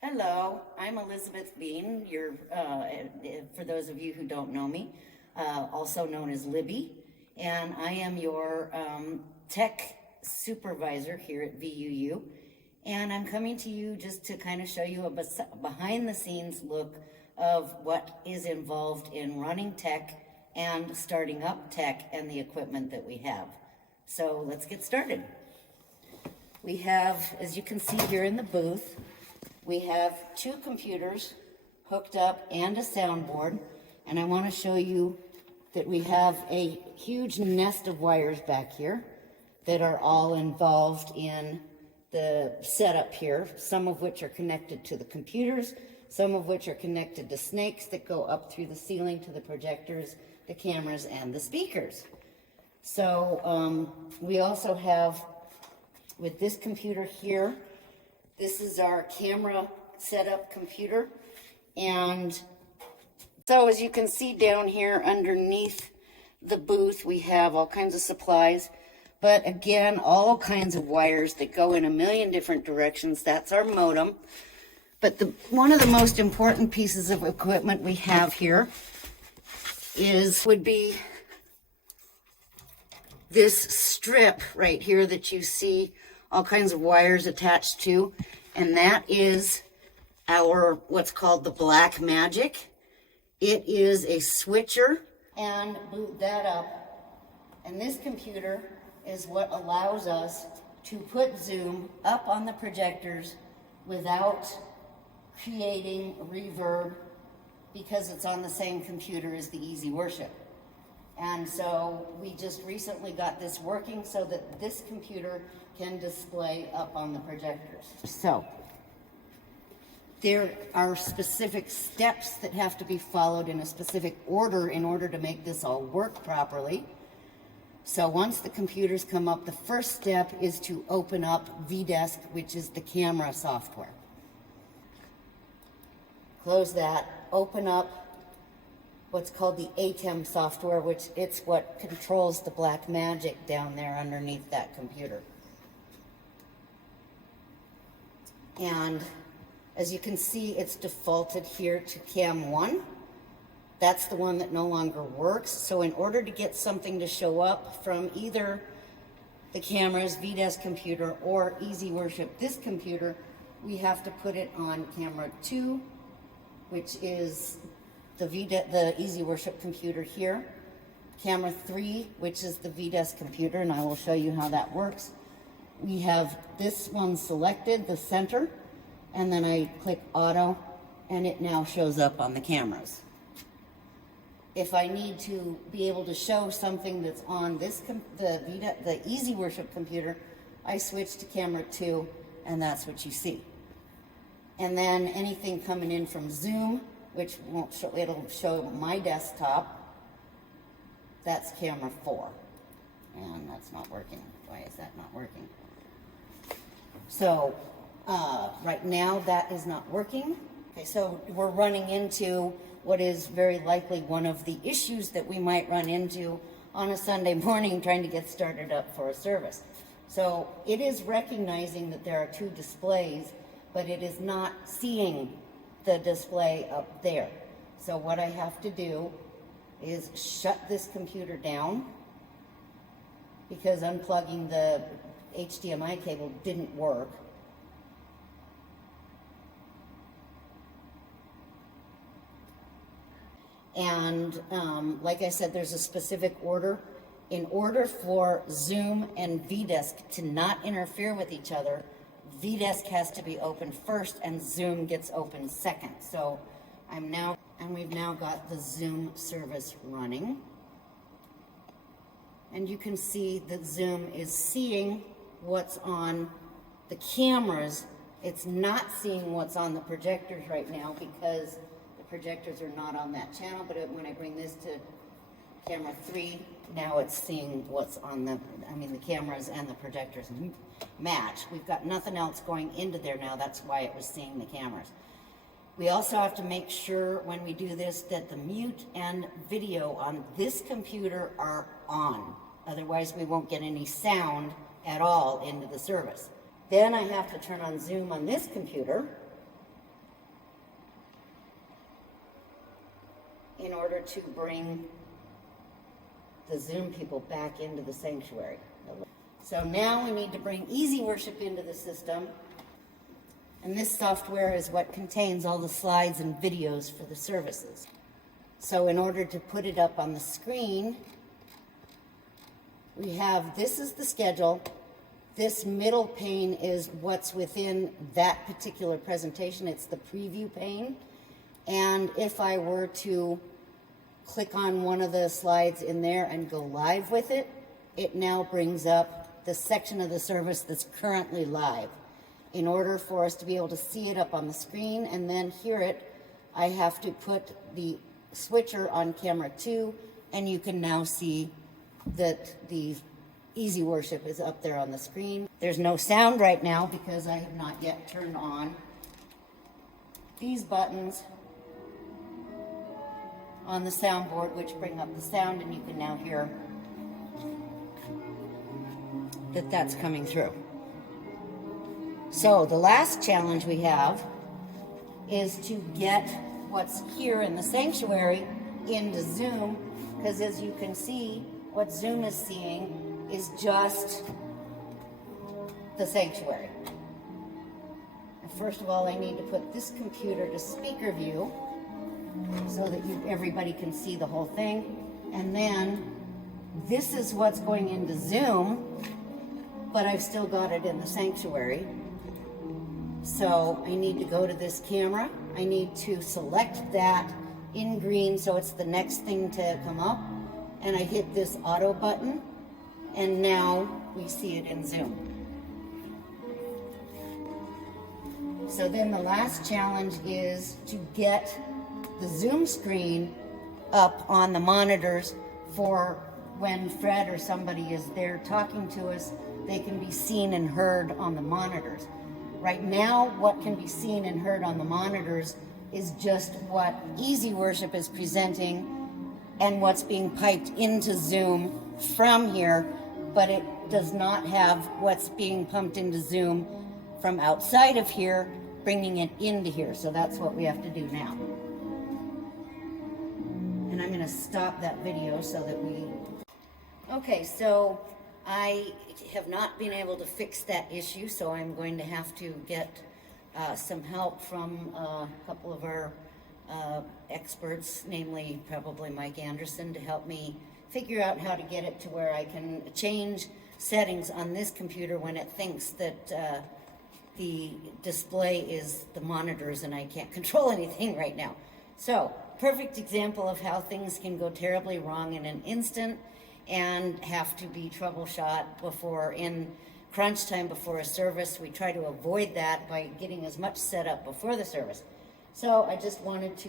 Hello, I'm Elizabeth Bean. For those of you who don't know me, also known as Libby, and I am your Tech Supervisor here at VUU. And I'm coming to you just to kind of show you a behind-the-scenes look of what is involved in running tech and starting up tech and the equipment that we have. So let's get started. We have, as you can see here in the booth, we have 2 computers hooked up and a soundboard, and I want to show you that we have a huge nest of wires back here that are all involved in the setup here, some of which are connected to the computers, some of which are connected to snakes that go up through the ceiling to the projectors, the cameras, and the speakers. So we also have, with this computer here, this is our camera setup computer. And so as you can see down here underneath the booth, we have all kinds of supplies. But again, all kinds of wires that go in a million different directions. That's our modem. But one of the most important pieces of equipment we have here would be this strip right here that you see all kinds of wires attached to, and that is our what's called the Black Magic. It is a switcher, and boot that up, and this computer is what allows us to put Zoom up on the projectors without creating reverb, because it's on the same computer as the Easy Worship. And so we just recently got this working so that this computer can display up on the projectors. So there are specific steps that have to be followed in a specific order in order to make this all work properly. So once the computers come up, the first step is to open up VDesk, which is the camera software. Close that, open up what's called the ATEM software, which it's what controls the Black Magic down there underneath that computer. And as you can see, it's defaulted here to Cam 1. That's the one that no longer works. So in order to get something to show up from either the cameras, VDesk computer, or Easy Worship, this computer, we have to put it on camera 2, which is the Easy Worship computer here. Camera 3, which is the VDesk computer, and I will show you how that works. We have this one selected, the center, and then I click auto, and it now shows up on the cameras. If I need to be able to show something that's on the Easy Worship computer, I switch to camera 2, and that's what you see. And then anything coming in from Zoom, which won't show, it'll show my desktop, that's camera 4. And that's not working. Why is that not working? So right now that is not working. Okay, so we're running into what is very likely one of the issues that we might run into on a Sunday morning trying to get started up for a service. So it is recognizing that there are 2 displays, but it is not seeing the display up there. So what I have to do is shut this computer down, because unplugging the HDMI cable didn't work. And like I said, there's a specific order. In order for Zoom and VDesk to not interfere with each other, VDesk has to be open first and Zoom gets open second. So we've now got the Zoom service running. And you can see that Zoom is seeing what's on the cameras. It's not seeing what's on the projectors right now because the projectors are not on that channel. But when I bring this to camera 3, now it's seeing what's on the cameras and the projectors match. We've got nothing else going into there now. That's why it was seeing the cameras. We also have to make sure when we do this that the mute and video on this computer are on. Otherwise, we won't get any sound at all into the service. Then I have to turn on Zoom on this computer, in order to bring the Zoom people back into the sanctuary. So now we need to bring Easy Worship into the system. And this software is what contains all the slides and videos for the services. So in order to put it up on the screen, we have, this is the schedule. This middle pane is what's within that particular presentation. It's the preview pane. And if I were to click on one of the slides in there and go live with it, it now brings up the section of the service that's currently live. In order for us to be able to see it up on the screen and then hear it, I have to put the switcher on camera 2, and you can now see that the Easy Worship is up there on the screen. There's no sound right now because I have not yet turned on these buttons on the soundboard, which bring up the sound, and you can now hear that that's coming through. So the last challenge we have is to get what's here in the sanctuary into Zoom, because as you can see, what Zoom is seeing is just the sanctuary. And first of all, I need to put this computer to speaker view so that everybody can see the whole thing. And then this is what's going into Zoom, but I've still got it in the sanctuary. So I need to go to this camera. I need to select that in green so it's the next thing to come up. And I hit this auto button, and now we see it in Zoom. So then the last challenge is to get the Zoom screen up on the monitors for when Fred or somebody is there talking to us, they can be seen and heard on the monitors. Right now, what can be seen and heard on the monitors is just what Easy Worship is presenting and what's being piped into Zoom from here, but it does not have what's being pumped into Zoom from outside of here, bringing it into here. So that's what we have to do now. And I'm going to stop that video so that we... Okay, so I have not been able to fix that issue, so I'm going to have to get some help from a couple of our experts, namely probably Mike Anderson, to help me figure out how to get it to where I can change settings on this computer when it thinks that the display is the monitors and I can't control anything right now. So, perfect example of how things can go terribly wrong in an instant and have to be troubleshot before, in crunch time before a service. We try to avoid that by getting as much set up before the service. So I just wanted to